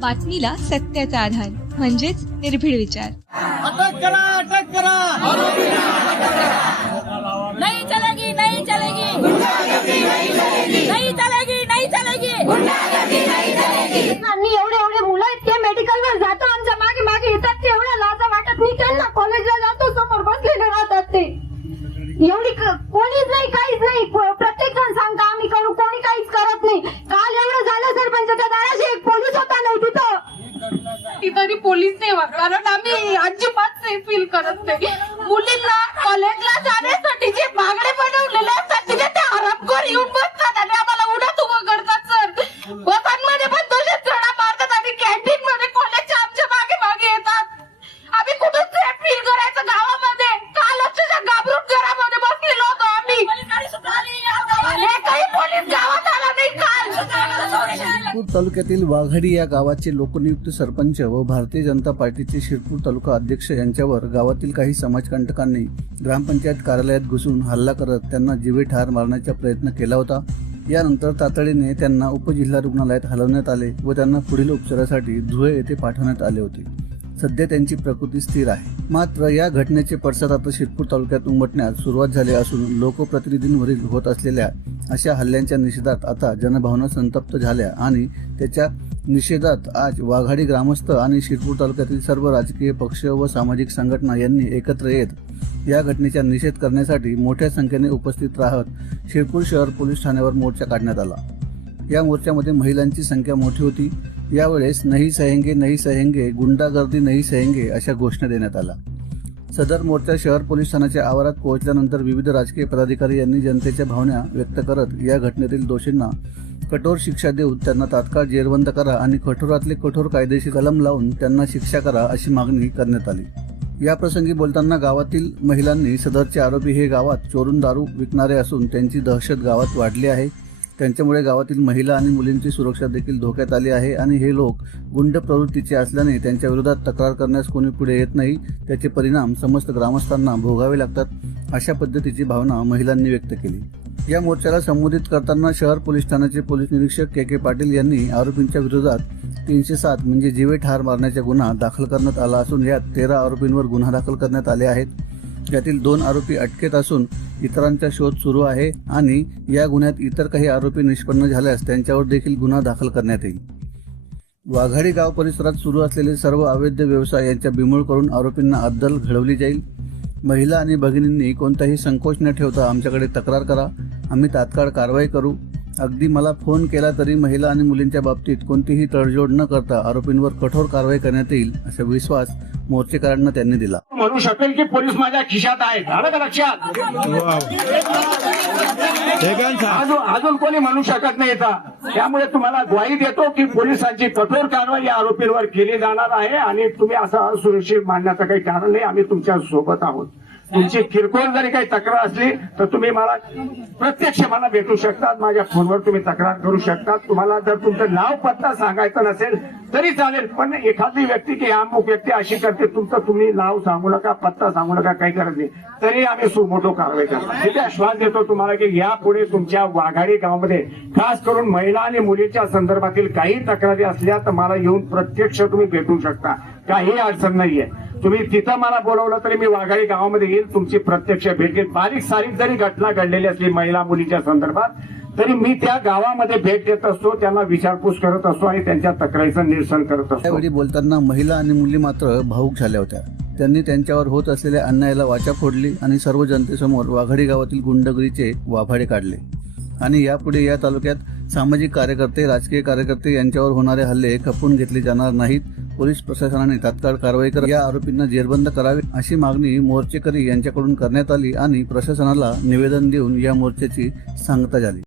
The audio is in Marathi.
बातमीला सत्याचा आधार म्हणजेच निर्भीड विचार. अटक करा अटक करा नहीं चलेगी नहीं चलेगी नहीं चलेगी नहीं चलेगी आणि एवढे एवढे मुलं आहेत ते मेडिकलवर जातो आमच्या मागे मागे येतात ते एवढ्या लाजा वाटत नाही त्यांना कॉलेजला जातो समोर बसलेले राहतात ते एवढी क- कोणीच नाही काहीच नाही प- प्रत्येक जण सांगता आम्ही करू कोणी काहीच करत नाही काल एवढं झालं सरपंचाच्या दाराशी एक पोलीस होता नाही तिथं तरी पोलीस नाही वागणार आणि आम्ही अजिबात फील करत नाही मुलींना कॉलेजला जाण्यासाठी जे बागडे बनवलेले शिरपूर तालुक्यातील वाघाडी या गावाचे लोकनियुक्त सरपंच व भारतीय जनता पार्टीचे शिरपूर तालुका अध्यक्ष यांच्यावर गावातील काही समाजकंटकांनी ग्रामपंचायत कार्यालयात घुसून हल्ला करत त्यांना जीवे ठार मारण्याचा प्रयत्न केला होता. यानंतर तातडीने त्यांना उपजिल्हा रुग्णालयात हलवण्यात आले व त्यांना पुढील उपचारासाठी धुळे येथे पाठवण्यात आले होते. सध्या त्यांची प्रकृती स्थिर आहे. मात्र या घटनेचे पडसाद आता शिरपूर तालुक्यात उमटण्यास सुरुवात झाली असून लोकप्रतिनिधींवरील होत असलेल्या अशा हल्ल्यांच्या निषेधात आता जनभावना संतप्त झाल्या आणि त्याच्या निषेधात आज वाघाडी ग्रामस्थ आणि शिरपूर तालुक्यातील सर्व राजकीय पक्ष व सामाजिक संघटना यांनी एकत्र येत या घटनेचा निषेध करण्यासाठी मोठ्या संख्येने उपस्थित राहत शिरपूर शहर पोलीस ठाण्यावर मोर्चा काढण्यात आला. या मोर्चामध्ये महिलांची संख्या मोठी होती. यावेळेस नाही सहेंगे नाही सहेंगे गुंडागर्दी नाही सहेंगे अशा घोषणा देण्यात आल्या. सदर मोर्चा शहर पोलीस ठाण्याच्या आवारात पोहोचल्यानंतर विविध राजकीय पदाधिकारी यांनी जनतेच्या भावना व्यक्त करत या घटनेतील दोषींना कठोर शिक्षा देऊन त्यांना तात्काळ जेरबंद करा आणि कठोरातले कठोर कायदेशीर कलम लावून त्यांना शिक्षा करा अशी मागणी करण्यात आली. या प्रसंगी बोलताना गावातील महिलांनी सदरचे आरोपी हे गावात चोरून दारू विकणारे असून त्यांची दहशत गावात वाढली आहे. त्यांच्यामुळे गावातील महिला आणि मुलींची सुरक्षा देखील धोक्यात आली आहे आणि हे लोक गुंड प्रवृत्तीचे असल्याने त्यांच्या विरोधात तक्रार करण्यास कोणी पुढे येत नाही. त्याचे परिणाम समस्त ग्रामस्थांना भोगावे लागतात अशा पद्धतीची भावना महिलांनी व्यक्त केली. या मोर्चाला संबोधित करताना शहर पोलीस ठाण्याचे पोलीस निरीक्षक के के पाटील यांनी आरोपींच्या विरोधात तीनशे सात म्हणजे जीवे ठार मारण्याचा गुन्हा दाखल करण्यात आला असून यात तेरा आरोपींवर गुन्हा दाखल करण्यात आले आहेत. यातील दोन आरोपी अटकेत असून इतरांचा शोध सुरू आहे आणि या गुन्ह्यात इतर काही आरोपी निष्पन्न झाल्यास त्यांच्यावर देखील गुन्हा दाखल करण्यात येईल. वाघाडी गाव परिसरात सुरू असलेले सर्व अवैध व्यवसाय यांच्या बिमूळ करून आरोपींना अद्दल घडवली जाईल. महिला आणि भगिनींनी कोणताही संकोच न ठेवता आमच्याकडे तक्रार करा. आम्ही तात्काळ कारवाई करू. अगदी मला फोन केला तरी महिला आणि मुलींच्या बाबतीत कोणतीही तडजोड न करता आरोपींवर कठोर कारवाई करण्यात येईल असा विश्वास मोर्चेकरांना त्यांनी दिला. म्हणू शकेल की पोलीस माझ्या खिशात आहे. झालं का लक्षात? अजून अजून कोणी म्हणू शकत नाही आता त्यामुळे तुम्हाला ग्वाही देतो की पोलिसांची कठोर कारवाई या आरोपींवर केली जाणार आहे आणि तुम्ही असं असुरक्षित मानण्याचं काही कारण नाही. आम्ही तुमच्यासोबत आहोत. तुमची किरकोळ जरी काही तक्रार असली तर तुम्ही मला प्रत्यक्ष मला भेटू शकतात. माझ्या फोनवर तुम्ही तक्रार करू शकतात. तुम्हाला जर तुमचं नाव पत्ता सांगायचं नसेल तरी चालेल. पण एखादी व्यक्ती की अमुक व्यक्ती अशी करते तुमचं तुम्ही नाव सांगू नका पत्ता सांगू नका काही गरज नाही. तरी आम्ही सुमोठो कारवाई करतो. तिथे आहे श्वास देतो तुम्हाला की यापुढे तुमच्या वाघाडी गावामध्ये खास करून महिला आणि मुलीच्या संदर्भातील काही तक्रारी असल्या तर मला येऊन प्रत्यक्ष तुम्ही भेटू शकता. काही अडचण नाहीये. तुम्ही तिथं मला बोलवलं तरी मी वाघाडी गावामध्ये येईल. तुमची प्रत्यक्ष भेट घेईल बारीक सारीक जरी घटना घडलेली असली महिला मुलीच्या संदर्भात तरी मी त्या गावामध्ये भेट देत असतो त्यांना विचारपूस करत असतो आणि त्यांच्या तक्रारीचं निरसन करत असतो. त्यावेळी बोलताना महिला आणि मुली मात्र भाऊक झाल्या होत्या. त्यांनी त्यांच्यावर होत असलेल्या अन्यायाला वाचा फोडली आणि सर्व जनतेसमोर वाघाडी गावातील गुंडगिरीचे वाभाडे काढले. आणि यापुढे या तालुक्यात सामाजिक कार्यकर्ते राजकीय कार्यकर्ते यांच्यावर होणारे हल्ले खपवून घेतले जाणार नाहीत पोलीस प्रशासनाने तात्काळ कारवाई करत या आरोपींना जेरबंद करावे अशी मागणी मोर्चेकरी यांच्याकडून करण्यात आली आणि प्रशासनाला निवेदन देऊन या मोर्चाची सांगता झाली.